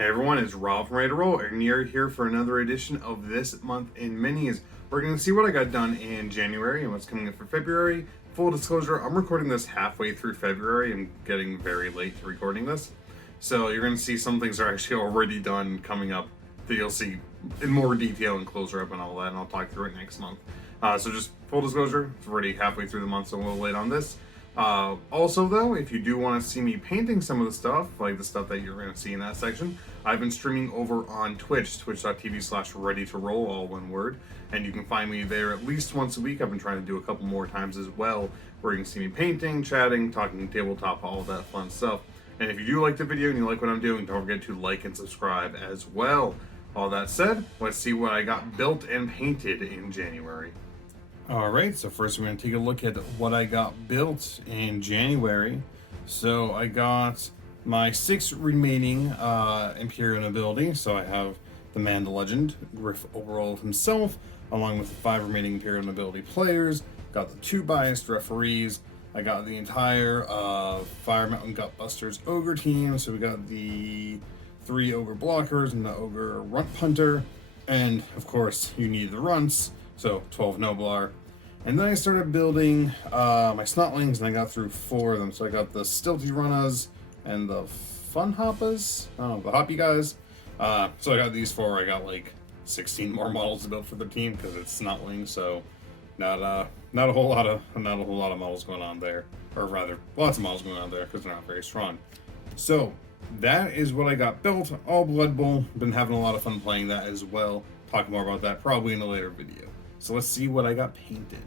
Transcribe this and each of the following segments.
Hey everyone, it's Rob from Ready to Roll, and you're here for another edition of This Month in Minis. We're going to see what I got done in January and what's coming up for February. Full disclosure, I'm recording this halfway through February and getting very late to recording this. So you're going to see some things are actually already done coming up that you'll see in more detail and closer up and all that, and I'll talk through it next month. So just full disclosure, it's already halfway through the month, so I'm a little late on this. Also though, if you do want to see me painting some of the stuff, like the stuff that you're going to see in that section, I've been streaming over on Twitch, twitch.tv/ready2roll, all one word, and you can find me there at least once a week. I've been trying to do a couple more times as well, where you can see me painting, chatting, talking tabletop, all of that fun stuff. And if you do like the video and you like what I'm doing, don't forget to like and subscribe as well. All that said, let's see what I got built and painted in January. Alright, so first we're going to take a look at what I got built in January. So I got my 6 remaining Imperial Nobility. So I have the man, the legend, Griff Overall himself, along with the 5 remaining Imperial Nobility players. Got the 2 biased referees. I got the entire Fire Mountain Gutbusters Ogre team. So we got the 3 Ogre blockers and the Ogre Runt Punter. And of course, you need the runts. So 12 Noblar. And then I started building my Snotlings, and I got through 4 of them. So I got the Stilty Runnas and the Fun Hoppas. I don't know, the Hoppy guys. So I got these 4. I got like 16 more models to build for the team because it's Snotlings. So not a whole lot of models going on there, or rather, lots of models going on there because they're not very strong. So that is what I got built. All Blood Bowl. Been having a lot of fun playing that as well. Talk more about that probably in a later video. So let's see what I got painted.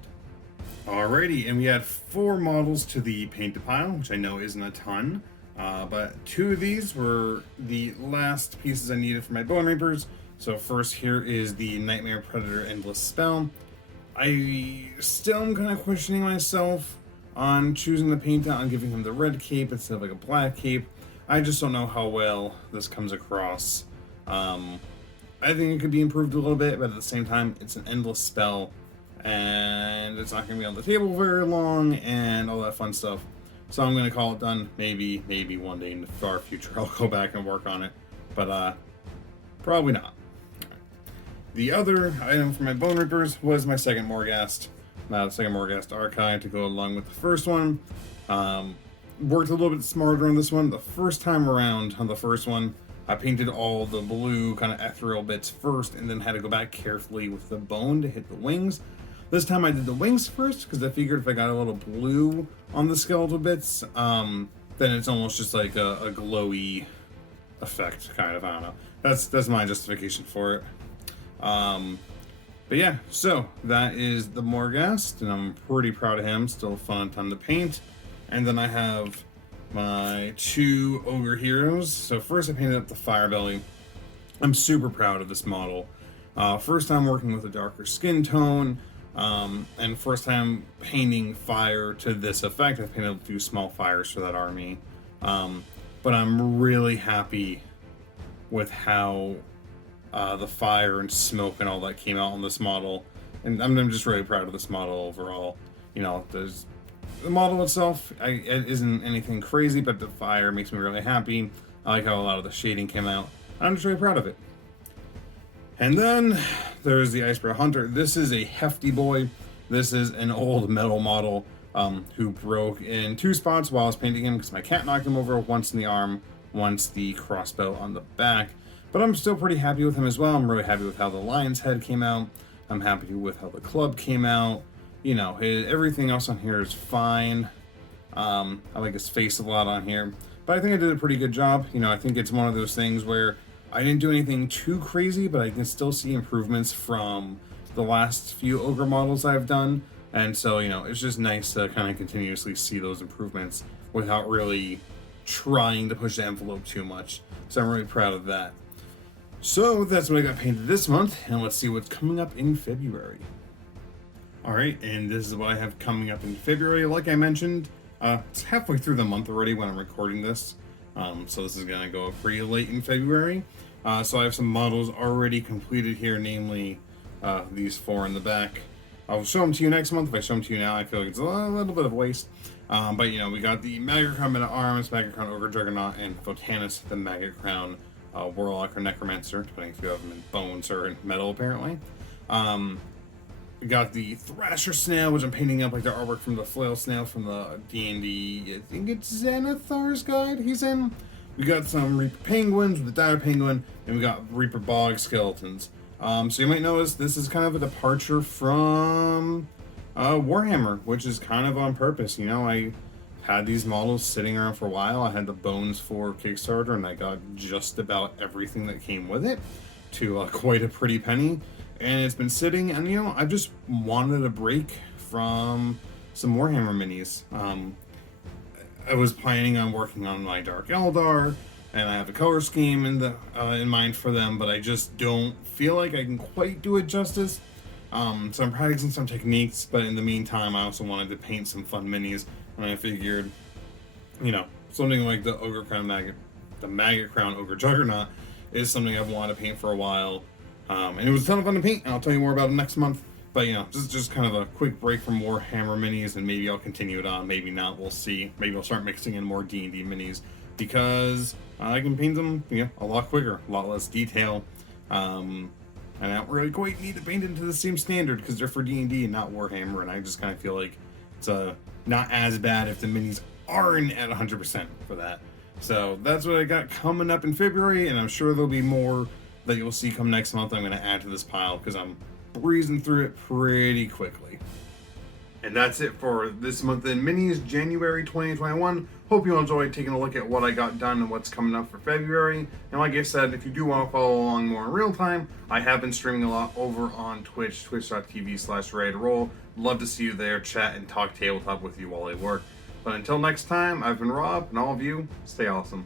Alrighty, and we had 4 models to the painted pile, which I know isn't a ton, but 2 of these were the last pieces I needed for my Bone Reapers. So first here is the Nightmare Predator Endless Spell. I still am kind of questioning myself on choosing the paint out and giving him the red cape instead of like a black cape. I just don't know how well this comes across. I think it could be improved a little bit, but at the same time, it's an endless spell, and it's not going to be on the table very long, and all that fun stuff. So I'm going to call it done. Maybe one day in the far future, I'll go back and work on it, but probably not. The other item for my Bone Reapers was my second Morghast. The second Morghast Archive to go along with the first one. Worked a little bit smarter on this one. The first time around on the first one, I painted all the blue kind of ethereal bits first and then had to go back carefully with the bone to hit the wings. This time I did the wings first because I figured if I got a little blue on the skeletal bits, then it's almost just like a glowy effect, kind of. I don't know. That's my justification for it. But yeah, so that is the Morghast, and I'm pretty proud of him. Still a fun time to paint. And then I have my 2 Ogre heroes. So first I painted up the Firebelly. I'm super proud of this model. First time working with a darker skin tone, and first time painting fire to this effect. I've painted a few small fires for that army. But I'm really happy with how the fire and smoke and all that came out on this model. And I'm just really proud of this model overall. You know, the model itself, it isn't anything crazy, but the fire makes me really happy. I like how a lot of the shading came out. I'm just really proud of it. And then there's the Icebreaker Hunter. This is a hefty boy. This is an old metal model who broke in 2 spots while I was painting him because my cat knocked him over, once in the arm, once the crossbow on the back. But I'm still pretty happy with him as well. I'm really happy with how the lion's head came out. I'm happy with how the club came out. You know, everything else on here is fine. I like his face a lot on here. But I think I did a pretty good job. You know, I think it's one of those things where I didn't do anything too crazy, but I can still see improvements from the last few Ogre models I've done. And so, you know, it's just nice to kind of continuously see those improvements without really trying to push the envelope too much. So I'm really proud of that. So that's what I got painted this month, and let's see what's coming up in February. Alright, and this is what I have coming up in February. Like I mentioned, it's halfway through the month already when I'm recording this. So this is going to go up pretty late in February. So I have some models already completed here, namely these 4 in the back. I'll show them to you next month. If I show them to you now, I feel like it's a little bit of waste. But, you know, we got the Maggot Crown Men at Arms, Maggot Crown Ogre Juggernaut, and Photanus, the Maggot Crown Warlock or Necromancer, depending if you have them in bones or in metal, apparently. We got the Thrasher Snail, which I'm painting up like the artwork from the Flail Snail from the D&D, I think it's Xanathar's Guide he's in. We got some Reaper Penguins with the Dire Penguin, and we got Reaper Bog Skeletons. So you might notice this is kind of a departure from Warhammer, which is kind of on purpose. You know, I had these models sitting around for a while. I had the bones for Kickstarter, and I got just about everything that came with it to quite a pretty penny. And it's been sitting, and you know, I just wanted a break from some Warhammer minis. I was planning on working on my Dark Eldar, and I have a color scheme in mind for them, but I just don't feel like I can quite do it justice. So I'm practicing some techniques, but in the meantime, I also wanted to paint some fun minis, and I figured, you know, something like the Ogre Crown Maggot, the Maggot Crown Ogre Juggernaut is something I've wanted to paint for a while. And it was a ton of fun to paint, and I'll tell you more about it next month. But, you know, just kind of a quick break from Warhammer minis, and maybe I'll continue it on, maybe not, we'll see. Maybe I'll start mixing in more D&D minis, because I can paint them, you know, a lot quicker, a lot less detail. And I don't really quite need to paint into the same standard, because they're for D&D and not Warhammer, and I just kind of feel like it's not as bad if the minis aren't at 100% for that. So that's what I got coming up in February, and I'm sure there'll be more that you'll see come next month. I'm going to add to this pile because I'm breezing through it pretty quickly. And that's it for this month in minis, January 2021. Hope you enjoyed taking a look at what I got done and what's coming up for February. And like I said, if you do want to follow along more in real time, I have been streaming a lot over on Twitch, twitch.tv/ReadyToRoll. Love to see you there, chat, and talk tabletop with you while I work. But until next time, I've been Rob, and all of you, stay awesome.